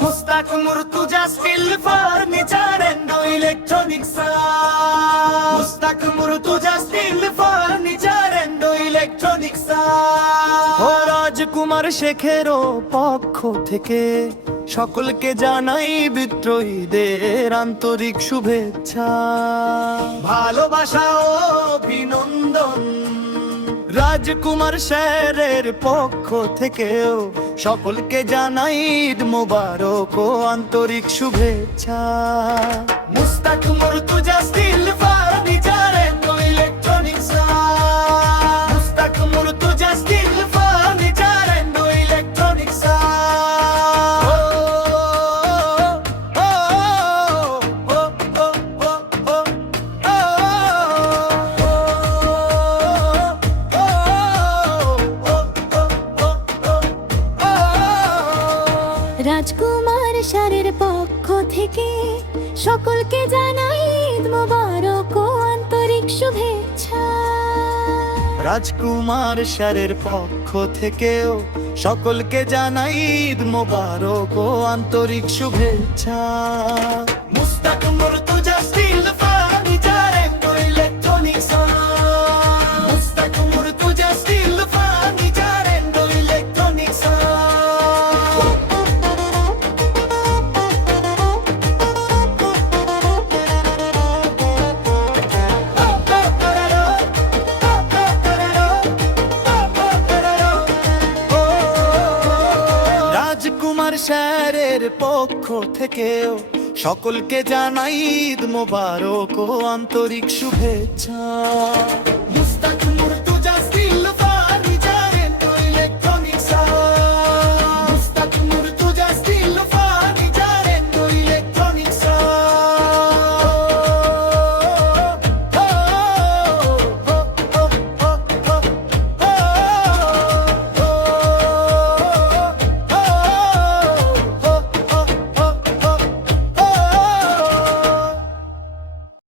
Mustaq Murtuza steel furniture and electronics, Mushtaq Murtuza steel furniture and electronics. ও রাজকুমার শেখেরও পক্ষ থেকে সকলকে জানাই বিদ্রোহীদের আন্তরিক শুভেচ্ছা, ভালোবাসা ও অভিনন্দন। রাজকুমার স্যারের পক্ষ থেকেও সকলকে জানাই ঈদ মোবারক ও আন্তরিক শুভেচ্ছা। Mushtaq Murtuza steel furniture and electronics, Mushtaq Murtuza steel furniture and electronics. Rajkumar স্যারের পক্ষ থেকে সকলকে জানাই ঈদ মোবারক ও আন্তরিক শুভেচ্ছা। রাজকুমার স্যারের পক্ষ থেকেও সকলকে জানাই ঈদ মোবারক ও আন্তরিক শুভেচ্ছা। Mushtaq Murtuza steel furniture and electronics, Mushtaq Murtuza steel furniture and electronics. Rajkumar স্যারের পক্ষ থেকেও সকলকে জানাই ঈদ মোবারক ও আন্তরিক শুভেচ্ছা।